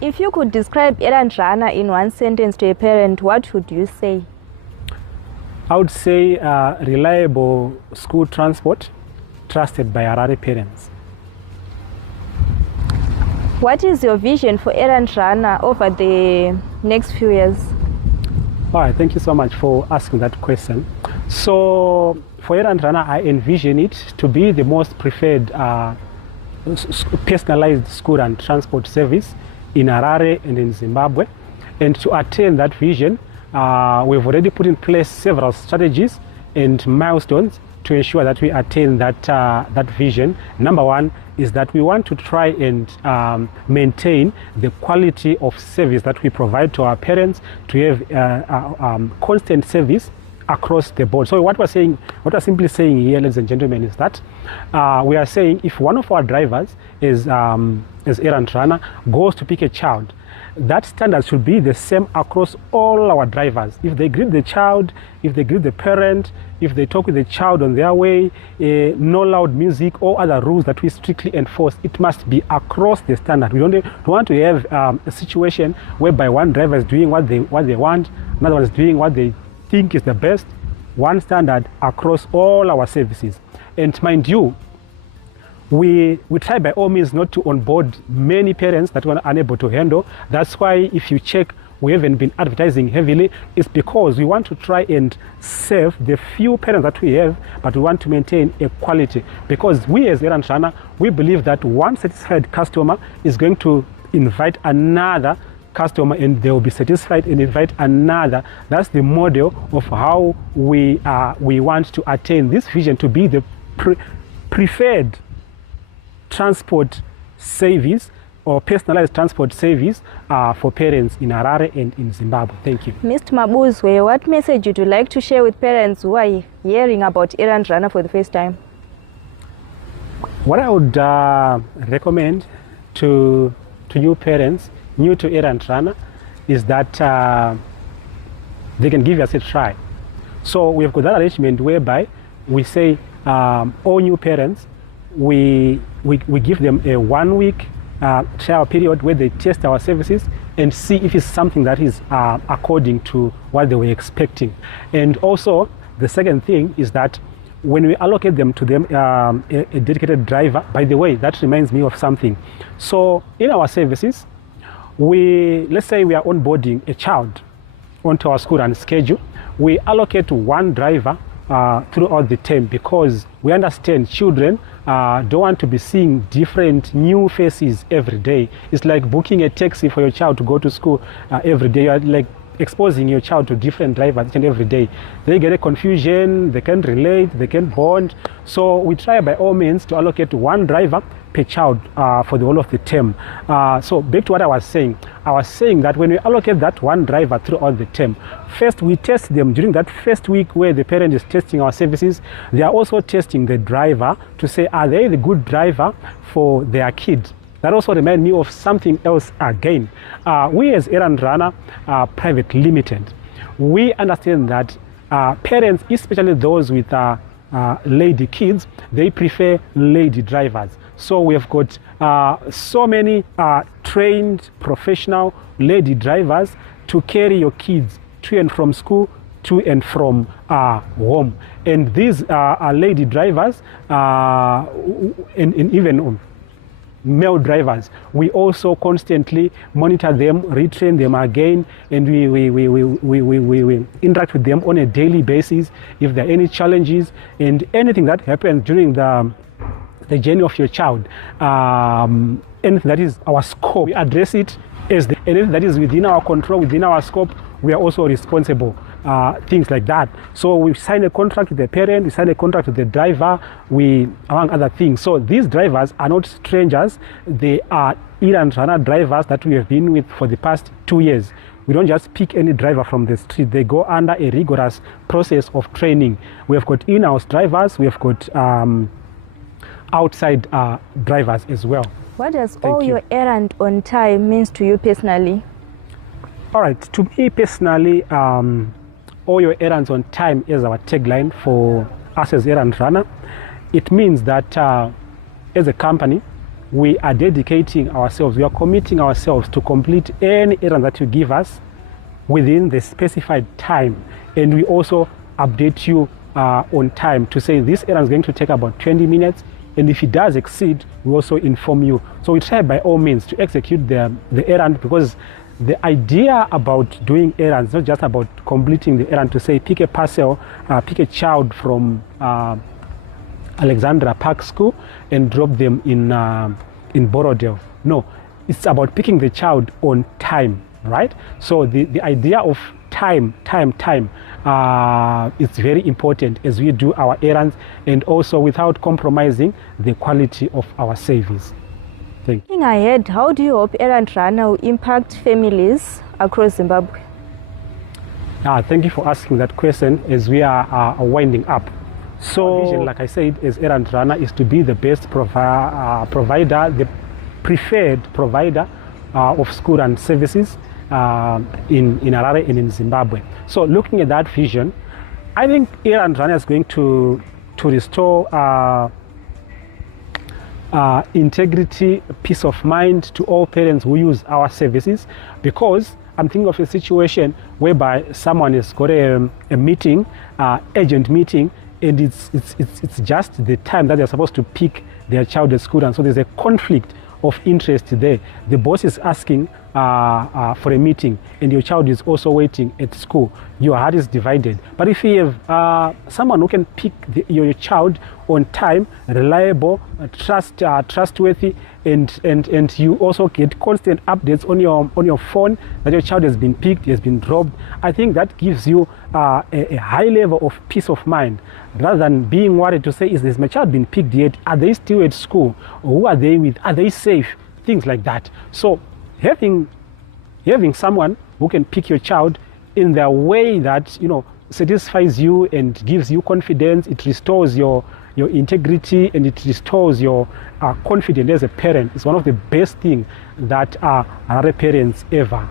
If you could describe Errand Runner in one sentence to a parent, what would you say? I would say reliable school transport, trusted by Harare parents. What is your vision for Errand Runner over the next few years? All right, thank you so much for asking that question. So for Errand Runner, I envision it to be the most preferred personalized school and transport service in Harare and in Zimbabwe. And to attain that vision, we've already put in place several strategies and milestones to ensure that we attain that vision. Number one is that we want to try and maintain the quality of service that we provide to our parents, to have constant service across the board. So what we're simply saying here, ladies and gentlemen, is that we are saying if one of our drivers is Errand Runner goes to pick a child, that standard should be the same across all our drivers. If they greet the child, if they greet the parent, if they talk with the child on their way, no loud music or other rules that we strictly enforce, it must be across the standard. We don't want to have a situation whereby one driver is doing what they want, another one is doing what they think is the best. One standard across all our services. And mind you, we try by all means not to onboard many parents that we're unable to handle. That's why if you check, we haven't been advertising heavily. It's because we want to try and serve the few parents that we have, but we want to maintain a quality. Because we as Errand Runner, we believe that one satisfied customer is going to invite another customer and they will be satisfied and invite another. That's the model of how we want to attain this vision to be the preferred transport service or personalized transport service for parents in Harare and in Zimbabwe. Thank you. Mr. Mabuzwe, what message would you like to share with parents who are hearing about Errand Runner for the first time? What I would recommend to new parents new to Errand Runner is that they can give us a try. So we've got that arrangement whereby we say all new parents, we give them a 1 week trial period where they test our services and see if it's something that is according to what they were expecting. And also the second thing is that when we allocate them to them a dedicated driver, by the way, that reminds me of something. So in our services, let's say we are onboarding a child onto our school run schedule, we allocate one driver throughout the term because we understand children don't want to be seeing different new faces every day. It's like booking a taxi for your child to go to school every day. You're like exposing your child to different drivers each and every day. They get a confusion, they can't relate, they can't bond. So we try by all means to allocate one driver per child for the whole of the term. So back to what I was saying that when we allocate that one driver throughout the term, first we test them during that first week where the parent is testing our services. They are also testing the driver to say, are they the good driver for their kid? That also reminds me of something else again. We as Errand Runner Private Limited, we understand that parents, especially those with lady kids, they prefer lady drivers. So we have got so many trained professional lady drivers to carry your kids to and from school, to and from home. And these are lady drivers and even male drivers. We also constantly monitor them, retrain them again, and we interact with them on a daily basis if there are any challenges and anything that happens during the journey of your child. Anything that is our scope, we address it as anything that is within our control, within our scope, we are also responsible. Things like that. So we sign a contract with the parent, we sign a contract with the driver, among other things. So these drivers are not strangers. They are Errand Runner drivers that we have been with for the past 2 years. We don't just pick any driver from the street. They go under a rigorous process of training. We have got in-house drivers, we have got outside drivers as well. What does all your errand on time means to you personally? All right, to me personally, all your errands on time is our tagline for us as Errand Runner. It means that as a company, we are dedicating ourselves, we are committing ourselves to complete any errand that you give us within the specified time. And we also update you on time to say this errand is going to take about 20 minutes. And if it does exceed, we also inform you. So we try by all means to execute the errand, because the idea about doing errands is not just about completing the errand to say pick a parcel, pick a child from Alexandra Park School and drop them in Borodale. No, it's about picking the child on time, right? So the idea of time is very important as we do our errands, and also without compromising the quality of our service. Thank you. Looking ahead, how do you hope Errand Runner will impact families across Zimbabwe? Thank you for asking that question as we are winding up. So, our vision, like I said, as Errand Runner is to be the best provider, the preferred provider of school and services in Harare and in Zimbabwe. So looking at that vision, I think Errand Runner is going to restore integrity, peace of mind to all parents who use our services, because I'm thinking of a situation whereby someone has got a meeting, urgent meeting, and it's just the time that they're supposed to pick their child at school, and so there's a conflict of interest there. The boss is asking for a meeting and your child is also waiting at school. Your heart is divided. But if you have someone who can pick your child on time, reliable, trustworthy, and you also get constant updates on your phone that your child has been picked, has been dropped, I think that gives you a high level of peace of mind, rather than being worried to say, is my child been picked yet? Are they still at school? Or who are they with? Are they safe? Things like that. So having someone who can pick your child in the way that satisfies you and gives you confidence, it restores your integrity and it restores your confidence as a parent, is one of the best things that Harare parents ever